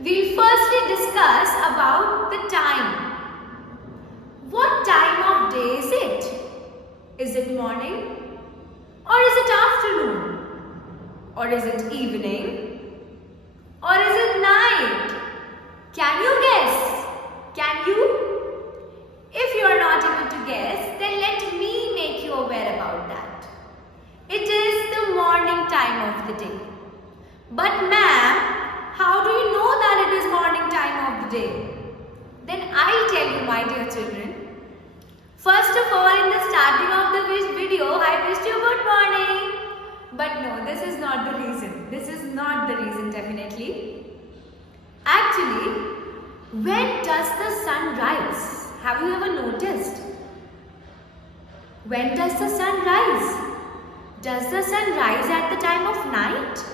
We'll firstly discuss about the time. What time of day is it? Is it morning? Or is it afternoon? Or is it evening? Or is it night? Can you guess? Can you? If you are not able to guess, then let me make you aware about that. It is the morning time of the day. But ma'am, how do you know that it is morning time of the day? Then I'll tell you, my dear children. First of all, in the starting of the video, I wished you good morning. But no, this is not the reason. This is not the reason, definitely. Actually, when does the sun rise? Have you ever noticed? When does the sun rise? Does the sun rise at the time of night?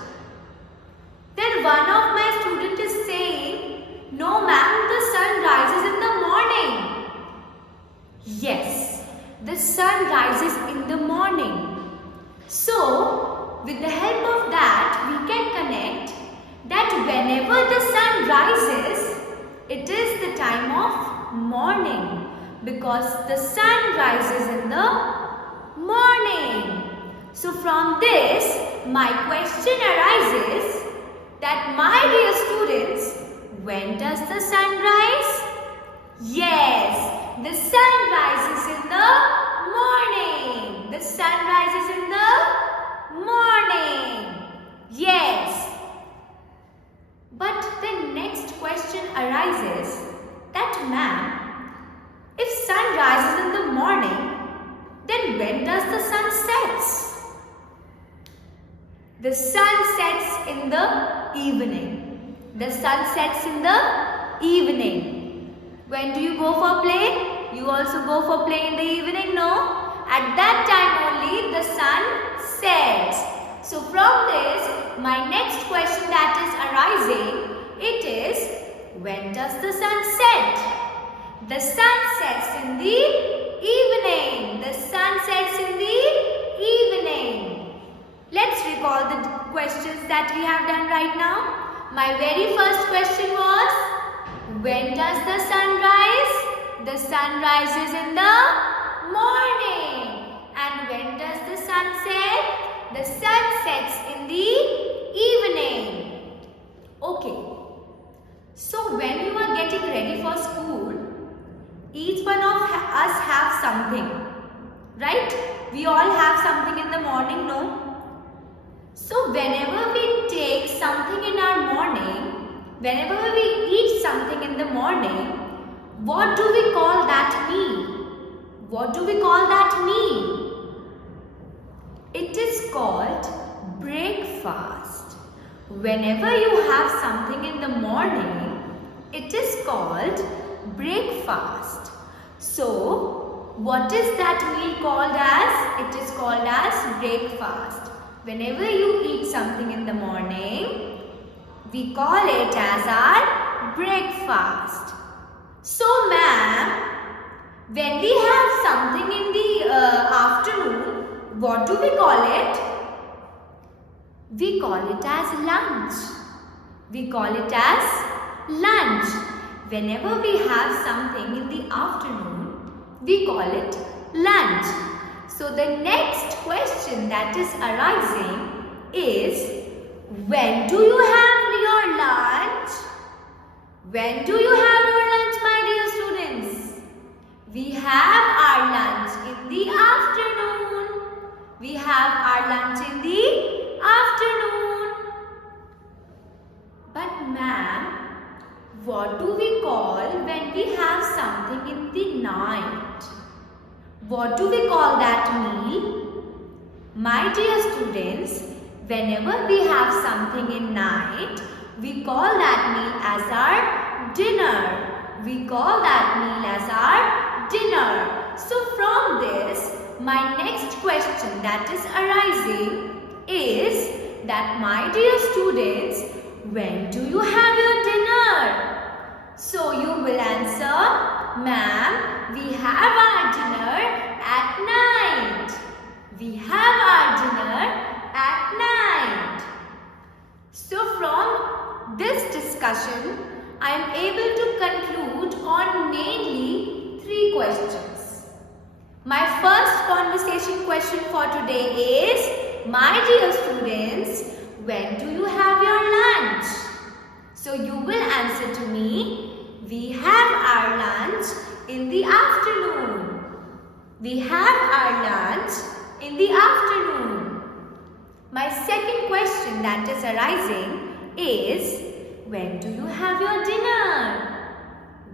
Then one of my students is saying, no ma'am, the sun rises in the morning. Yes, the sun rises in the morning. So, with the help of that, we can connect that whenever the sun rises, it is the time of morning because the sun rises in the morning. So, from this, my question arises that my dear students, when does the sun rise? Yes, the sun rises in the morning. The sun rises in the morning. Yes. But the next question arises that ma'am, if sun rises in the morning, then when does the sun sets? The sun sets in the evening. The sun sets in the evening. When do you go for play? You also go for play in the evening, no? At that time only the sun sets. So from this, my next question that is arising, it is, when does the sun set? The sun sets in the evening. The sun sets in the evening. Let's recall the questions that we have done right now. My very first question was, when does the sun rise? The sun rises in the morning. And when does the sun set? The sun sets in the evening. Okay. So when you are getting ready for school, each one of us have something. Right? We all have something in the morning, no? So whenever we take something in our morning, whenever we eat something in the morning, what do we call that meal? What do we call that meal? It is called breakfast. Whenever you have something in the morning, it is called breakfast. So, what is that meal called as? It is called as breakfast. Whenever you eat something in the morning, we call it as our breakfast. So, ma'am, when we have something in the afternoon, what do we call it? We call it as lunch. We call it as lunch. Whenever we have something in the afternoon, we call it lunch. So the next question that is arising is, when do you have your lunch? When do you have your lunch, my dear students? We have our lunch in the afternoon. We have our lunch in the afternoon. But ma'am, what do we call when we have something in the night? What do we call that meal? My dear students, whenever we have something in night, we call that meal as our dinner. We call that meal as our dinner. So from this, my next question that is arising is that, my dear students, when do you have your dinner? So you will answer, ma'am, we have our dinner at night. We have our dinner at night. So from this discussion, discussion, I am able to conclude on mainly 3 questions. My first conversation question for today is, my dear students, when do you have your lunch? So you will answer to me, we have our lunch in the afternoon. We have our lunch in the afternoon. My second question that is arising is, when do you have your dinner?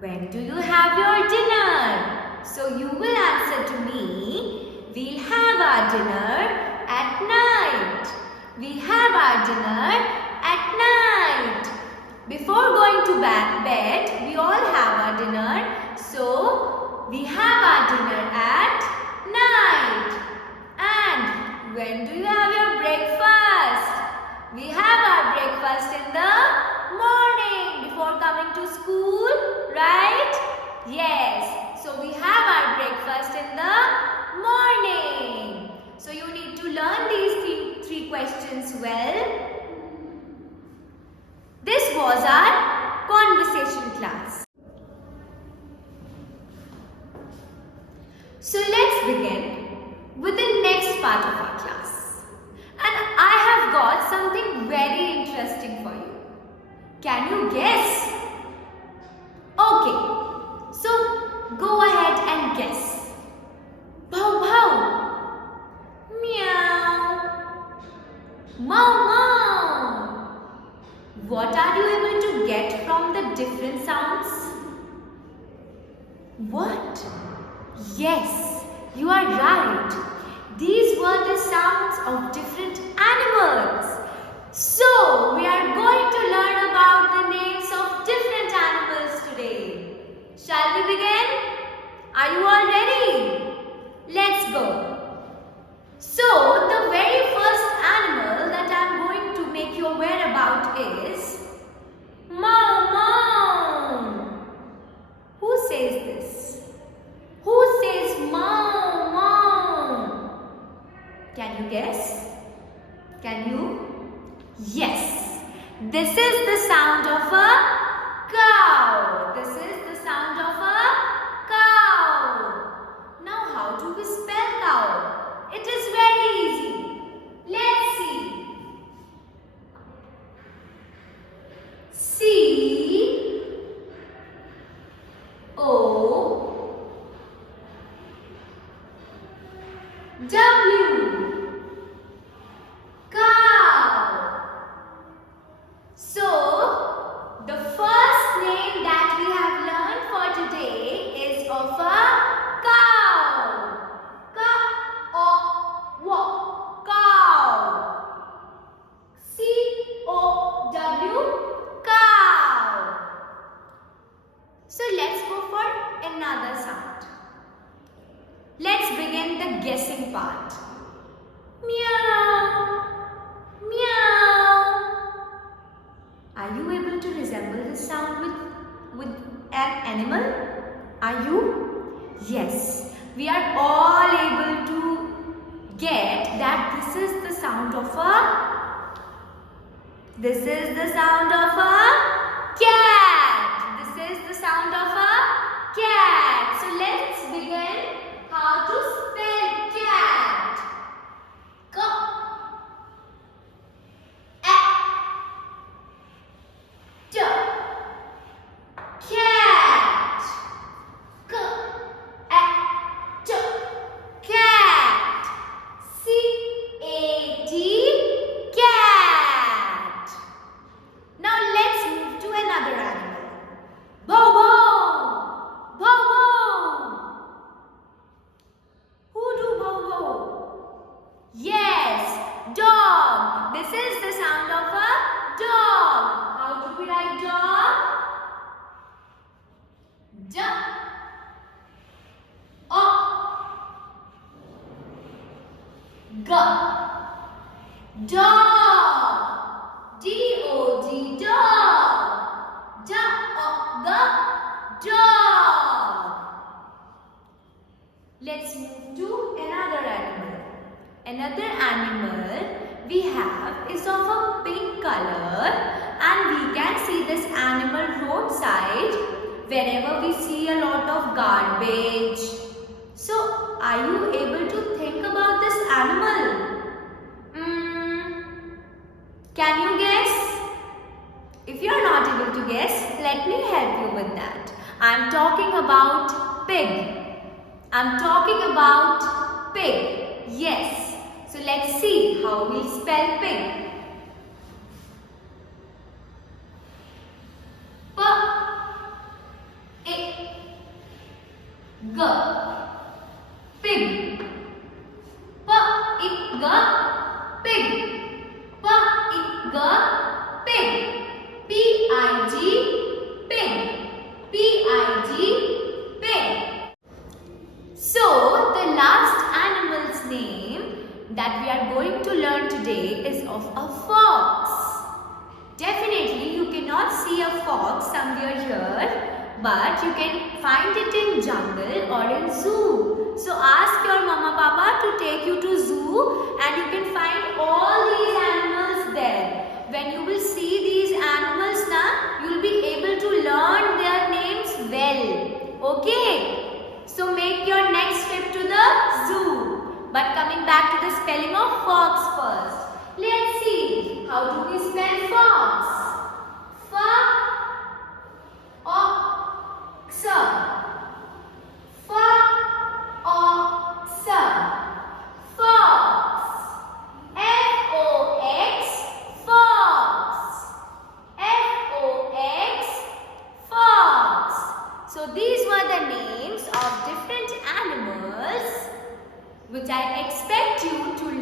When do you have your dinner? So you will answer to me, we'll have our dinner at night. We have our dinner at night. Before going to bed, we all have our dinner. So we have our dinner at night. And when do you have your breakfast? We have our breakfast in the morning before coming to school, right? Yes. So we have our breakfast in the morning. So you need to learn these three questions well. This was our conversation class. So let's begin with the next part of our class. And I have got something very interesting for you. Can you guess? Okay, so go ahead and guess. Bow bow, meow, mau mau. What are you able to get from the different sounds? What? Yes, you are right. These were the sounds of different animals. So, we are going to learn about the names of different animals today. Shall we begin? Are you all ready? Let's go. So, the very first animal that I am going to make you aware about is mau mau. Who says this? Who says mau mau? Can you guess? Can you? Yes. This is the sound of a cow. This is the sound of a cow. Now how do we spell cow? It is very easy. Let's see. C-O-W. Cow. So, the first name that we have learned for today is of a cow. Cow. Cow. C-O-W. Cow. So, let's go for another sound. Let's begin the guessing part. Meow. Meow. Are you able to resemble this sound with an animal? Are you? Yes. We are all able to get that this is the sound of a cat. This is the sound of a cat. So let's begin how to spell cat. Cat. Cat. C-A-T. Cat. Now let's move to another animal. Bow bow. Bow bow. Who do bow bow? Yes, dog. This is the sound of a dog. How do we write dog? D O G. Dog. D-O-G. Dog. D-O-G. Dog. Let's move to another animal. Another animal we have is of a pink color, and we can see this outside, whenever we see a lot of garbage. So, are you able to think about this animal? Can you guess? If you are not able to guess, let me help you with that. I am talking about pig. I am talking about pig. Yes. So let's see how we spell pig. P-I-G. Pig. P-I-G. Pig. P-I-G. Pig. P-I-G. Pig. P-I-G. Pig. So, the last animal's name that we are going to learn today is of a fox. Definitely, you cannot see a fox somewhere here, but you can find it in jungle or in zoo. So, ask your mama papa to take you to zoo and you can find all these animals there. When you will see these animals now, you will be able to learn their names well. Okay? So make your next trip to the zoo. But coming back to the spelling of fox first. Let's see. How do we spell fox? F-O-X. F-O-X. Fox. F-O-X. Fox. F-O-X. Fox. So these were the names of different animals which I expect you to